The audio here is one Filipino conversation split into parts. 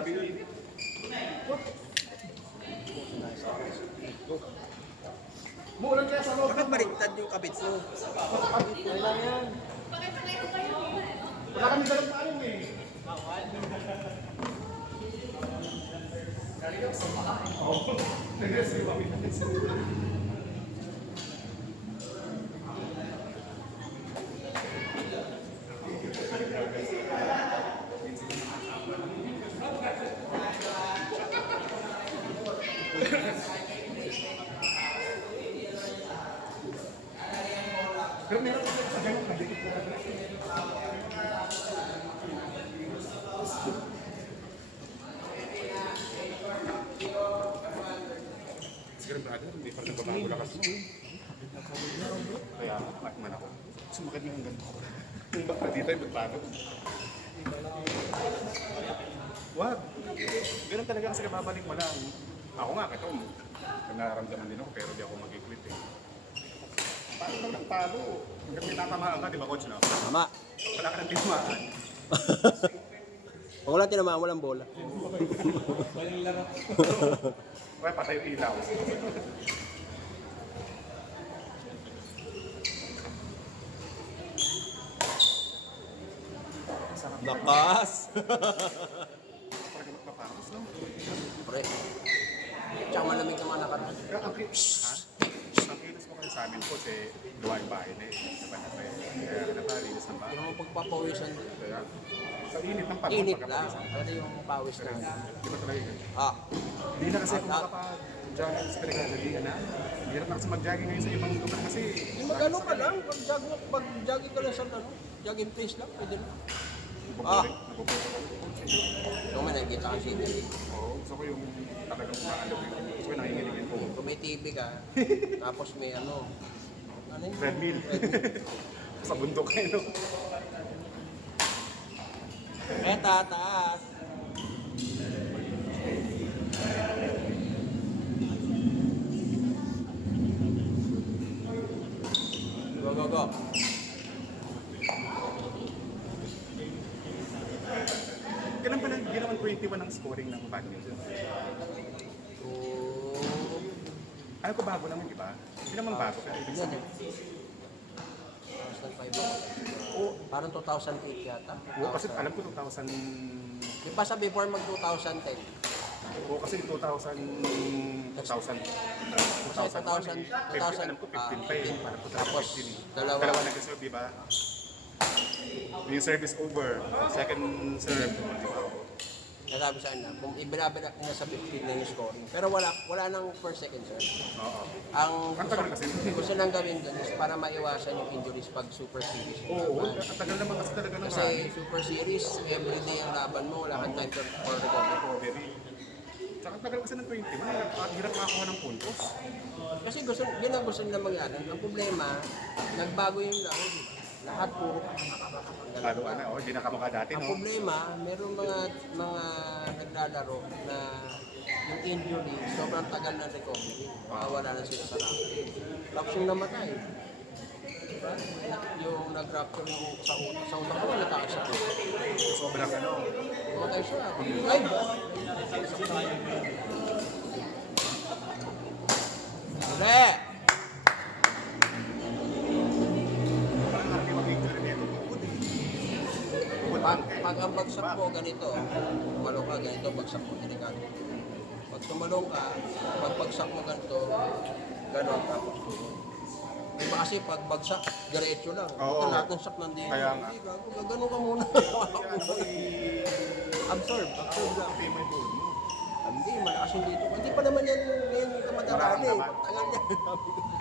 Grabe yung init. Muulan kaya sa loob. Bakit baliktad yung kabit mo? Kailan yan? Wala kami dalang paalim eh. Oo. Nag-resiw kami. Pero meron ko sa ganun na dito. Siguro brother, hindi pa rin nagbabago lakas mo. Kaya man ako. Sumakit na hanggang ko. Kung baka dito ay magbago. Wag. Ganun talaga kasi babalik mo lang. Ako nga, ito. Nararamdaman din ako pero di ako mag-quit eh. Paano lang ng palo? Hanggang tinatamaan ka, di ba coach? No? Tama. Wala ka ng tinamaan. Kung wala tinamaan, walang bola. Walang laro. Kaya patay yung ilaw. Lakas! Talaga magpaparos, no? Pre. Tsaka malamig naman nakaraan. Kaya ang kilos mo kasi sa amin po, gawain bahay na eh. Diba na pa eh. Kaya napalinis ng bahay. Yung mga pagpapawisan. Kaya sa init ng panahon, Init lang. pagkapalisan. Ano yung pawis na? Di ba talaga yun? Ah. Hindi na kasi kung makapag-jogging sa pinagagalingan na. Hirap na kasi mag-jogging ngayon sa ibang lugar kasi. Mag-ano ka lang, pag-jogging ka lang sa ano, jogging place lang, pwede lang. Nabubuhay ako. Kung may nakikita kang scenery. Oo, gusto ko yung talagang maano yun. Gusto ko nanginginig po. Kung may TV ka, tapos may ano yun? Treadmill. Sa bundok kayo, no? Tataas. Go, go, go. Kailan pa lang ginawan 21 ang scoring ng badminton? Ano ko bago naman, di ba? Hindi naman bago, pero ibig Yan sabihin. eh. 2005 ako. Oo, Parang 2008 yata. oo, kasi alam ko 2000... Di ba sa before mag 2010? Oo, kasi 2000... 2000... 2000... Alam ko 15 pa eh. Alam ko Tapos, 15 eh. dalawa. Dalawa nag-serve, di ba? Yung service over, second serve, di ba? Nasabi sa kanya, kung ibinabalik niya sa 15 na yung scoring. Pero wala nang per second, sir. Oo. Ang Ang tagal kasi. gusto nang gawin doon is para maiwasan yung injuries pag super series. Oo, ang tagal naman kasi talaga ng Kasi super series, everyday ang laban mo, wala kang time for recovery. recovery. Tsaka ang tagal kasi ng 21, hirap makakuha ng puntos. Kasi yun ang gusto nila mangyari. Ang problema, nagbago yung laro. Lahat puro. Lalo hindi na kamukha dati, Ang no? problema, meron mga naglalaro na yung injury, sobrang tagal na recovery. Wala na sila sa laro. Tapos yung namatay. Diba? Yung nag-rupture yung sa utak ko, natake sa utak. Sobrang ano. Namatay siya. Ay! Uli! Parang hindi mag-injury nito. Pag ang bagsak mo ganito, tumalong ka ganito, bagsak mo delikado. Pag tumalong ka, pag bagsak mo ganito, gano'n tapos tulong. Diba kasi pag bagsak, diretso lang. Oo. Lahat ng sak nandito. Kaya nga. Hindi, gago, gano'n ka muna. Absorb lang. Pay my phone mo. Hindi, malakas yung dito. Hindi pa naman yan ngayon kamadali. Nararamdaman. Tagal niya.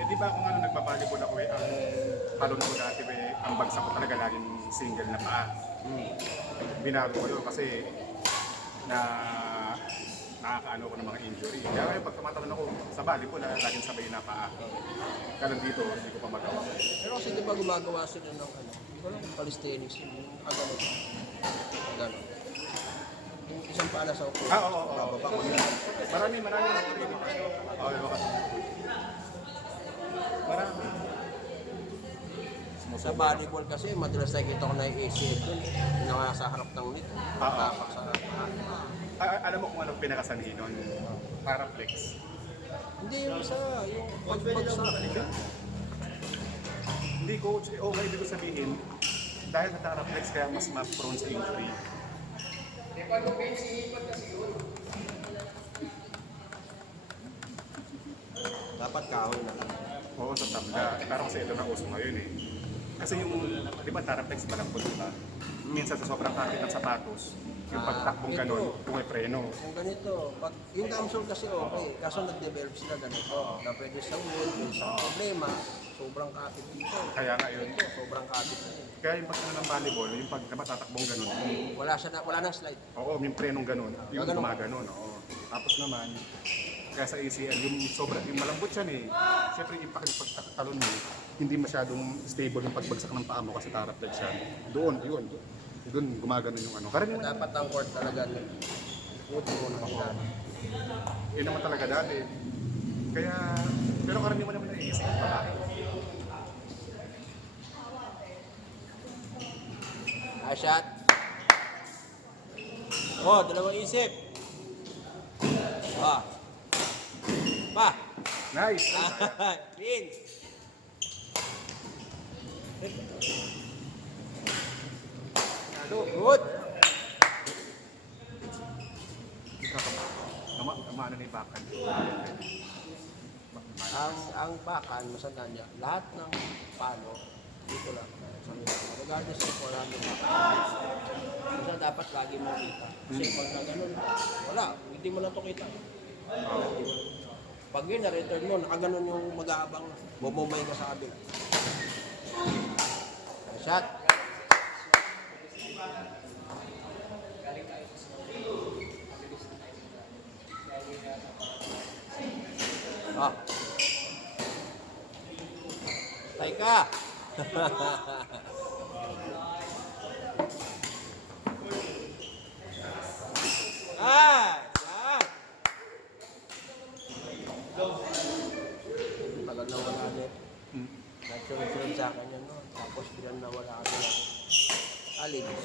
Di ba kung ano nagbabalibol ako ang talon ko dati, ang bagsak ko talaga laging single na paa. Binago ko yun kasi nakakaano ko ng mga injury. Kaya ngayon pag tumatalon ako sa volleyball, laging sabay na paa. Kaya dito, hindi ko pa magawa. Pero kasi di ba gumagawa sila ng ano, hindi ko lang calisthenics yun, yung agano. Agano. Yung isang pala sa upo. Oo. Marami na training. Oo, marami. Sa volleyball kasi, madalas nakikita ko na yung ACL dun. Yung nasa harap ng net. Tapak sa Alam mo kung anong pinakasanhi nun? Paraflex. Hindi yung isa, yung pagbagsak. Hindi coach, okay, ibig ko sabihin, dahil sa Paraflex kaya mas prone sa injury. Dapat kahoy na lang. Oo, sa tabla. Pero kasi ito na uso ngayon eh. Kasi yung, di ba, Taraflex malambot, di ba? Minsan sa sobrang kapit ng sapatos, yung pagtakbong ito. ganun, pumipreno. Kung ganito, pag, yung camsule kasi okay, kaso nag-develop sila ganito, na pwede sa wood, may isang problema, sobrang kapit dito. Kaya nga yun. Ito, sobrang kapit na yun. Kaya yung pag ng volleyball, yung pag diba, tatakbong ganun, Wala nang slide. oo, yung prenong ganun, yung Ganun. gumaganon, oo. Tapos naman, kaya sa ACL, yung sobrang, yung malambot yan eh. Siyempre, yung pagtalon mo, hindi masyadong stable yung pagbagsak ng paa mo kasi Taraflex yan. Doon gumaganon yung ano. Karaniwan, Dapat ang court talaga, wood muna siya. yun naman talaga dati. Kaya, pero karaniwan naman na ACL pa. Shot. Oh, dalawang isip. Ah. Pa. Nice! Vince. Good. Tama na yung bakan. Ang bakan, masanda niya, lahat ng palo, dito lang. Regardless of wala ng bakan. Kasi dapat lagi mo kita. Kasi pag na ganun, wala, hindi mo na ito kita. Pag yun, na-return mo, nakaganon yung mag-aabang, bumumay ka sa kabila. Shot. Ah. Tay ka. Yan. Tagal na wala ulit. Nagsunod sa akin yan, no? Tapos bilang nawala ako na. Alilis.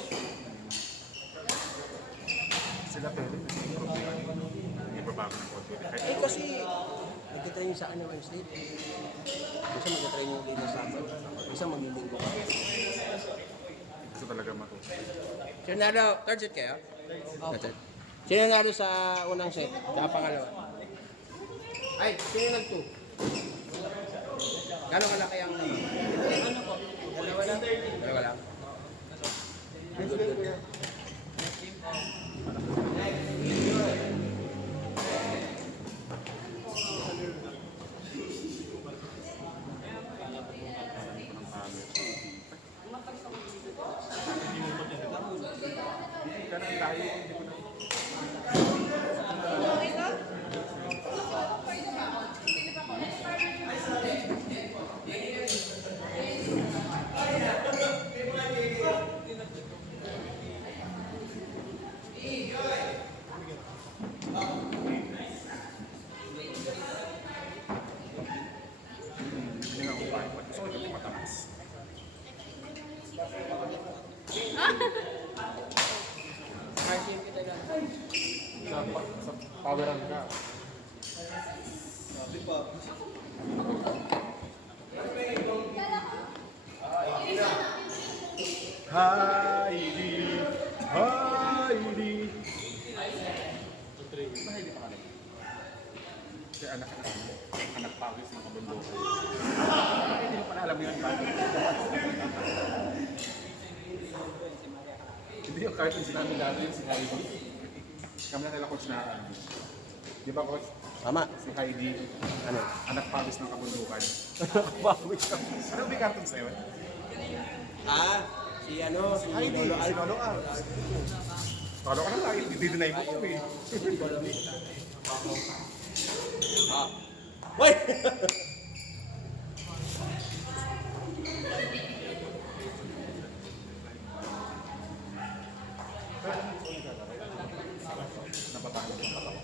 Sila pwede na hindi babago ng konti. Eh kasi, nagtitrain sa akin ng Wednesday. Isa magtitrain yung day na Sabado. Isa maglilinggo ka. Gusto talaga matuto. Sino nalo? Third set kayo? Third. Sino nalo sa unang set? Sa pangalawa? Ay, sino nag-2? Gano'ng kalaki ang... Ano po? Dalawa lang? Dalawa lang. Good, good. Ganun tayo, hindi ko na. Hindi na ako paano. Gusto ko yung matamas. Sa poweran ka. Heidi, Heidi. Si anak pawis ng kabundok. Hindi mo pala alam yun. Hindi yung cartoons namin dati si Heidi. Kami na nila coach na di ba coach? Tama. Si Heidi, Ano? anak pawis ng kabundukan. Pawis ka. Ano ba yung cartoons na yun? Si ano? Si Heidi, Lolo si Lolo Al. Lolo ka na lang, hindi-deny mo ko eh. Hoy! Napatalo ng katawa.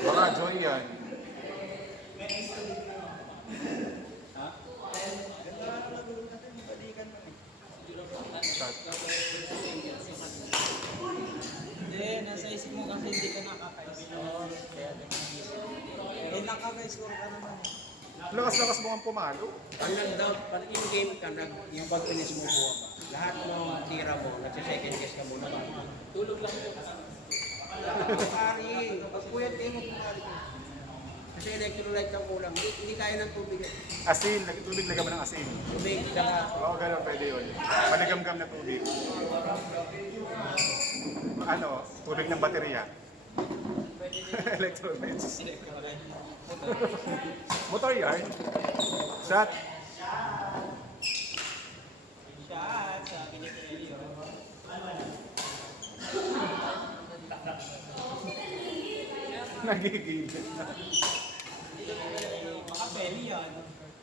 Baka joy yan. Shot. Lakas-lakas mo ang pumalo. Pag nag-down, pag in-game ka, yung pag-finish mo po, lahat ng tira mo, nagsa-second guess ka muna. Tulog lang po. Pari, pag puyat kayo mo pumali ka. Kasi electrolyte ang kulang, hindi kaya ng tubig. Asin, tubig lagyan mo ng asin. Tubig, saka Oo, ganun, pwede yun. Panigamgam na tubig. Ano, tubig ng baterya. Electrolytes. Motor yard. Shot. Shot sa Pinipinelio. Nagigil. Baka peli yan.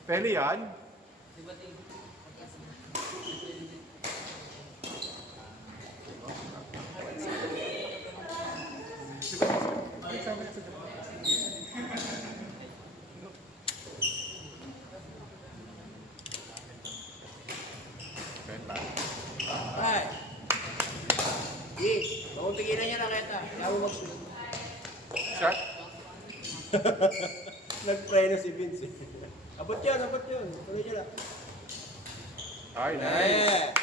Pwede yan? ay. Di, mamupigilan niya na kita. Kaya mo magsunod. Shot. Nag-preno si Vince. Abot yun, abot yun. Tuloy niya lang. Ay, nice.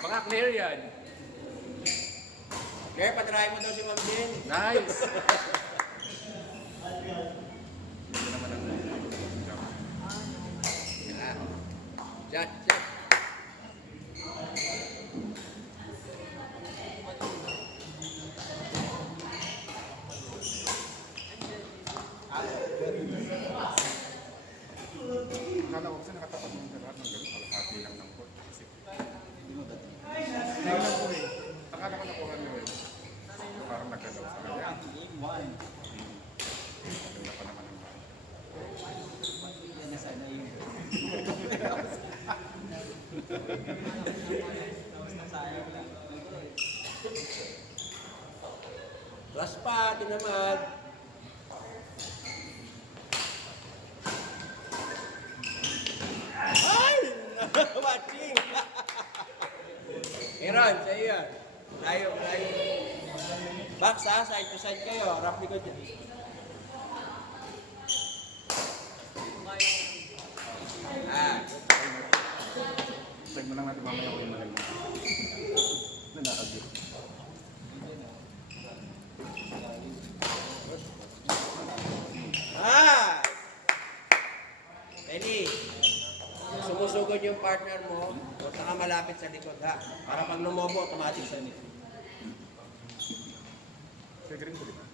Mga clear yan. Kaya patry mo daw si Ma'am Jen. Nice. Chat, chat. Akala ko kasi nakatapat mo yung lahat ng ganun. Kalahati lang ng court. Kasi hindi lang po eh. Akala ko nakuha nyo eh. Parang nagkalaw sa kanya. Game 1. Ganda pa naman ang ball. Yan na sana yun. Tapos na sayang lang. Last pa, tinamad. Ay! Watching! Aaron, sa iyo yan. Layo, layo. Box ha, side to side kayo. Rap likod dyan. Ah, Check mo lang natin mamaya kung yung magaling. Nanakagil. ah! Ready? Sumusugod yung partner mo, punta ka malapit sa likod ha. Para pag lumobo, automatic sa likod. Sige rin ko, di ba?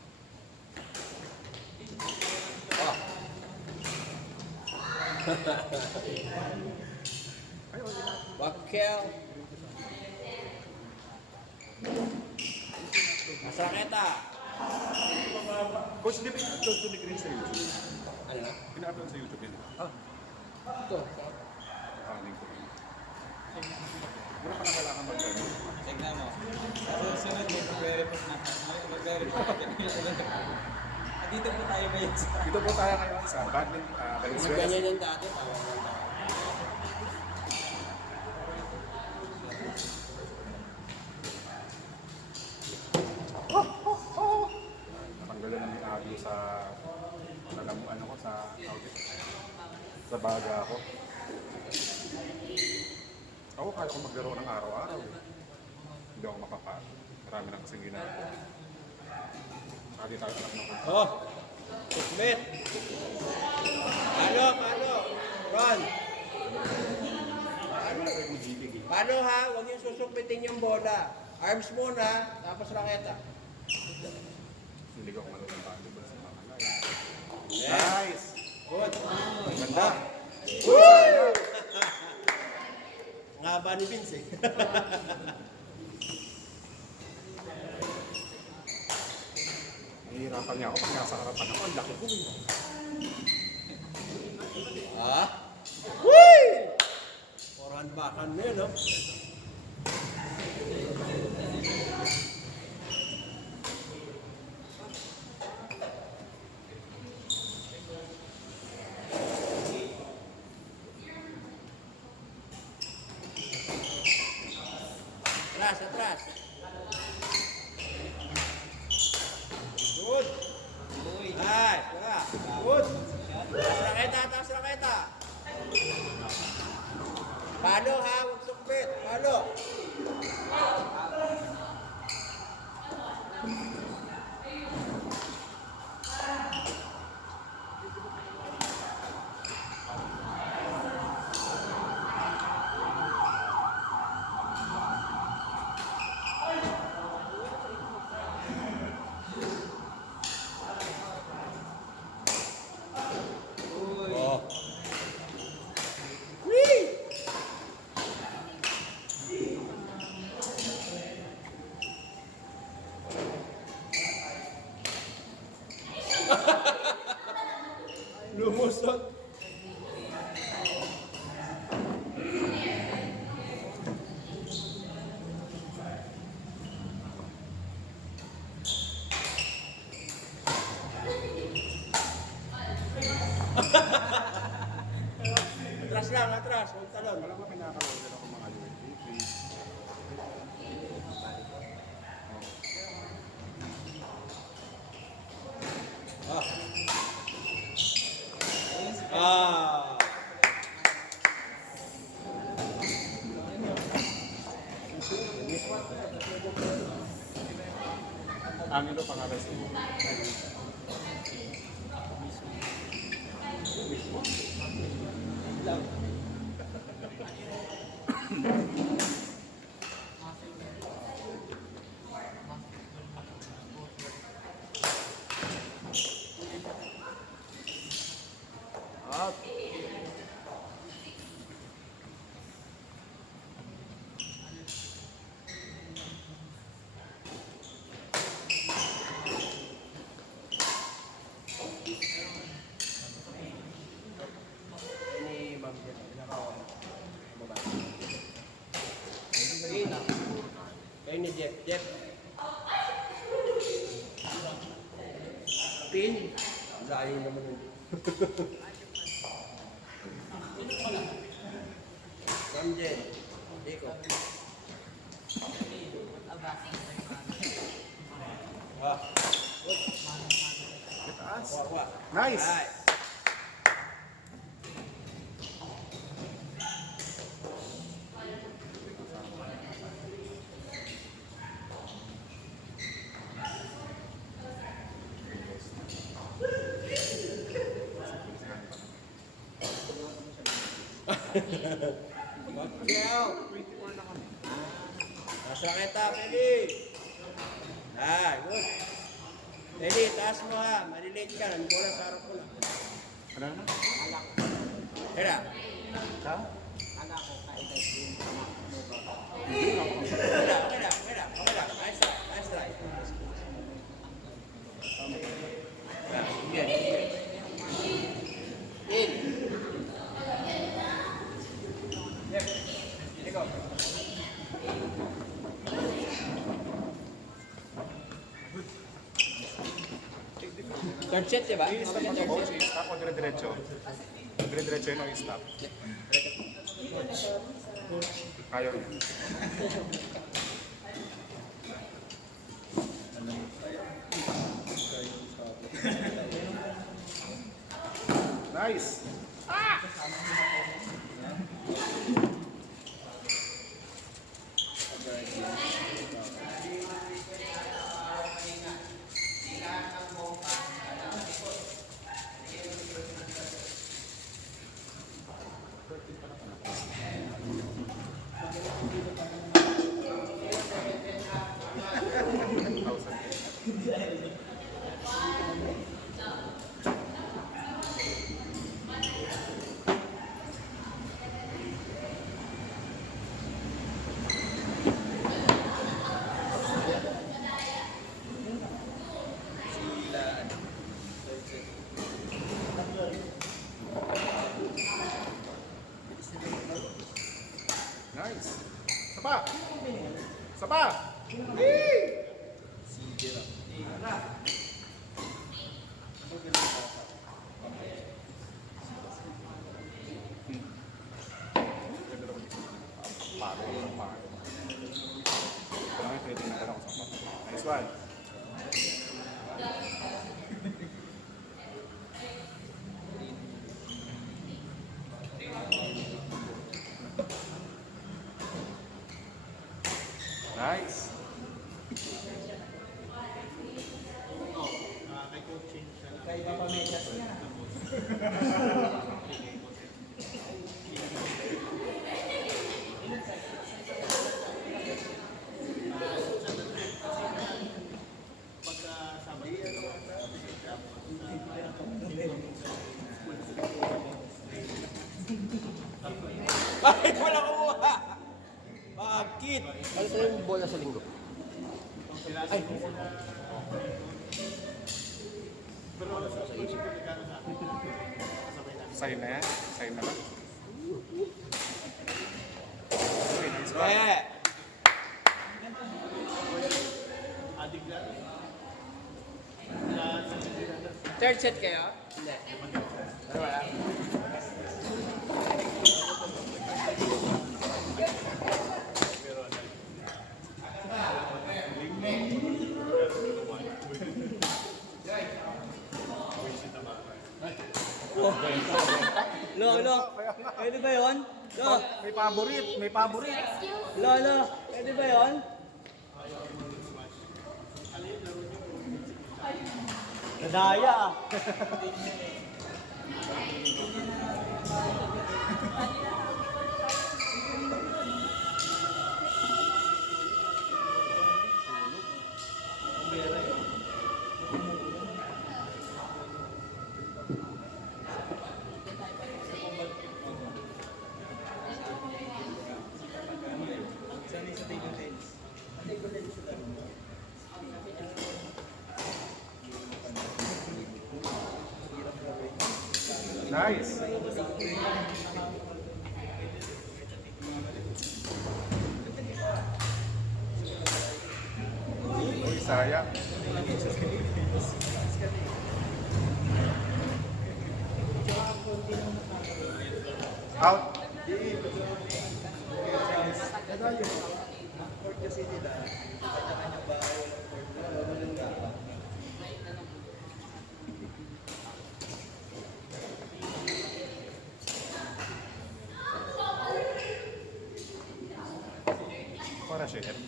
Oh. Ay, okay na. Wakel. Masaketa. Coach, di ba i-upload to ni Green sa YouTube? Ano na? Pina-upload sa YouTube yun. Ito. Kaling ko. Wala pa nakalakan mag-ano. Tignan mo. Sa susunod may magre-report na. Magre-report na. Dito po tayo ngayon sa... Dito po tayo ngayon sa Badminton, Valenzuela. Ganyan yung dati. Tawag ng tao. Natanggalan ng agyo sa ano ko sa audit. Sa baga ako. Ako kaya ko maglaro ng araw-araw. Hindi ako makapa. Marami na kasing ginagawa. Hindi tayo alam na kung Oh! Submit! Paano? Ron! ano na kayo kung GPG. Paano ha? Huwag yung susukbitin yung bola. Arms muna, tapos raketa. Hindi ko kumalo ng volleyball sa mga kanay. Yeah. Nice! Good. Ganda! Woo! Ang haba ni Vince eh. Nahihirapan niya ako pag nasa harapan ako. Ang laki ko eh. Ha? Woo! Forehand backhand mo yun, no? Atras. Good. Ay, good. Raketa, Palo ha, huwag sukbit. Palo. Oh. Whee! Lumusot. Atras lang, atras. Huwag talon. Wala ba pinakalaw din ako mga UAP, please? Ah. Angelo pangalan sa Out. Ini Ma'am Jet. Kayo ni Jet. Jet. Pin. Layo naman yun. Ma'am Jet. Iko. Ah. Itaas. Wah. Nice! Ay. Magkiyaw. Nasa kita, Peli. Ah, good. Peli, taas mo ha. Malilate ka. Nandito lang sa harap ko lang. Ano naman? Tira. Ha? Okay lang. Nice try. Nice try. Good. In. Yep. Here go. Third set, diba? I-stop mo to, coach. I-stop o dire-diretso. Dire-diretso yun o i-stop. Ayaw niya. Nice! Nice! Sapa! Sapa! Yee! Nice one. Nice. Kaya pa medyas niya. Bakit wala kumuha? Bakit? Ano sa yung bola sa linggo? Ay! Sign na yan. Sign na lang. Okay, nice one. Eh! Third set kayo? Hindi. Pero wala. Lo, pwede ba yun? Lo, May favorite. May favorite. lo, pwede ba yun? Nadaya ah. Sanay sa table tennis. Nice. Uy, sayang. Out. Para share.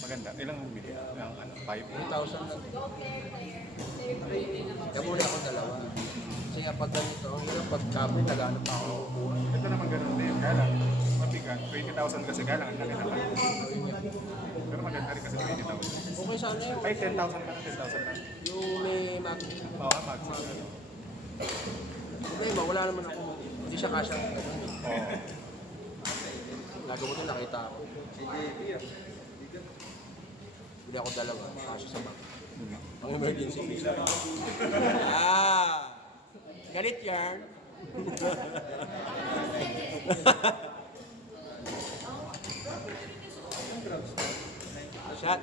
Maganda. Ilang bili? Ang ano, 5? 2,000 lang. Kaya muna ako dalawa. Kasi nga pag ganito, ang hirap pag kapoy, nag-ano pa ako kukuha. Ito naman ganun din. Kaya lang, mabigat. 20,000 kasi kaya lang ang kanila lang. Pero maganda rin kasi 20,000. Okay sana yun. Ay, 10,000 ka na, 10,000 na. Yung may mag... Oo, max. Problema, wala naman ako. Hindi siya kasya. Oo. Gagawin ko nakita ako. Hindi ako dalawa. Kasya sa bag. Ang emergency. Ah! Galit yan. Shot.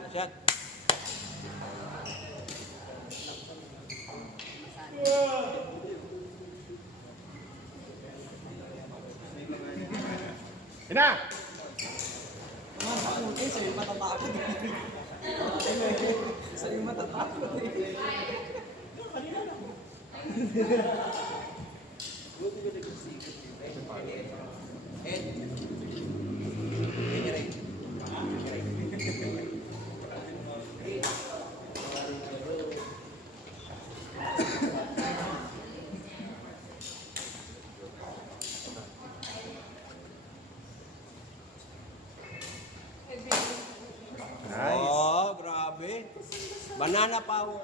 Ina! Sa'yo matatakot. Sa'yo matatakot eh. Ed. Ganyan rin. Nice. Oh, grabe. Banana power.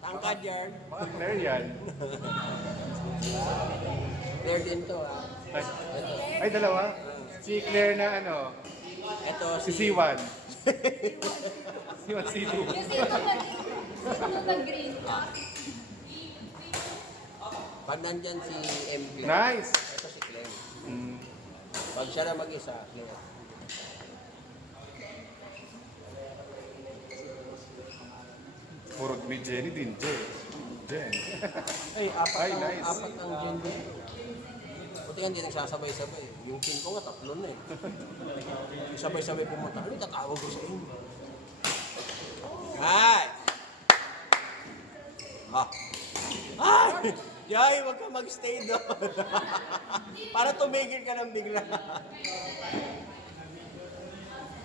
Tangkad yan. Mga player yan. Clear din to ah. Ay, dalawa. Si Claire na ano, Ito si si C1. C1, C2. Yung sino ba yung green? Pag nandyan si MP. Nice. Ito si Clem. Mm. Pag siya na mag-isa, Clem. Puro ni Jenny din, Jen. Ay, apat Ay, ang, nice. apat ang gender. Buti nga hindi nagsasabay-sabay. Yung team ko nga, 3 na eh. Yung sabay-sabay pumunta, ano tatawag ko sa inyo? Ay! Ah! Ay! Jai, huwag ka mag-stay doon. Para tumigil ka ng bigla.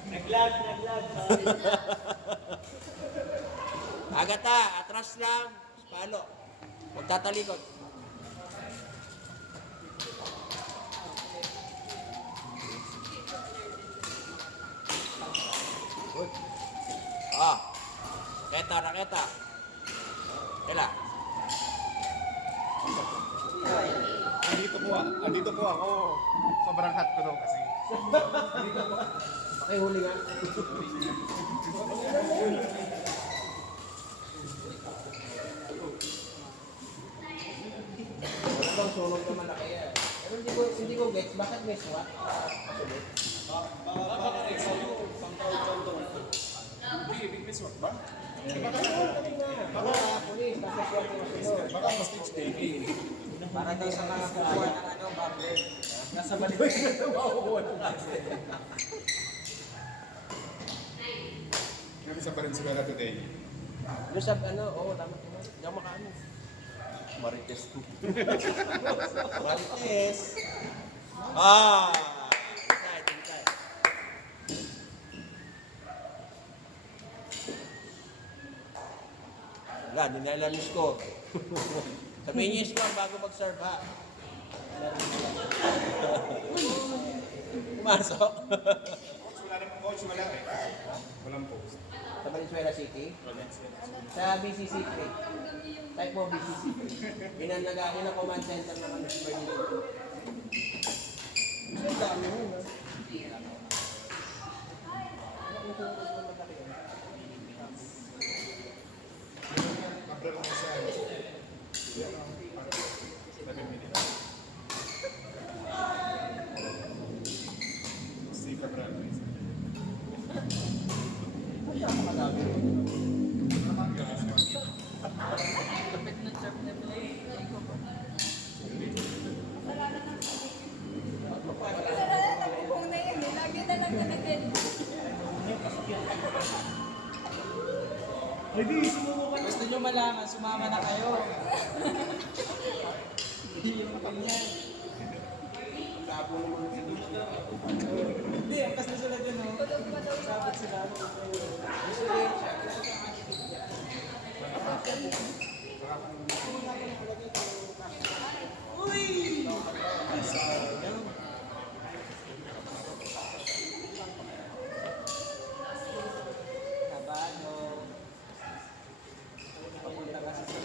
Naglag. Agata, atras lang. Palo. Huwag tatalikod. Good. Ah. Raketa. Kela. Andito po ako. Sobrang hot ko daw kasi. Pakihuli nga. Wala bang sunog na malaki yan? Pero hindi ko gets, bakit may SWAT? Hindi, big miss work ba? Baka pulis, nasa SWAT yung masunod. Baka mas stage TV. Para daw sa mga kukuha ng ano, bubble. Nasa balik. Nag-isa pa rin sila today. Yung sa oo, tama. Hindi ako makaano. Marites. Marites. Ah! Inside. Wala, hindi na ilan yung score. Sabihin niyo yung score bago mag-serve, ha? Pumasok. Coach, wala eh. Walang post. Sa Valenzuela City? Sa BCC 3. Type mo BCC 3. Yun ang command center ng ano, Berlin. Kasi ang dami mo, no? Abra lang sa 7 minutes. Si Cabral. Kung na yun, lagi na lang natin. Gusto nyo malaman, sumama na kayo. Hindi yung ganyan. Hindi, ang kasi sila dyan, oh. Sabot sila. Uy! Kabano. Papunta kasi sa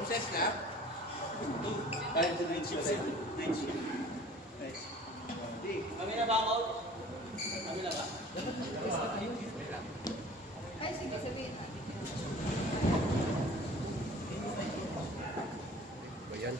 Success na? Kami na ba ako? Kami na ba? Ay, sige, sabihin natin. Ba yan?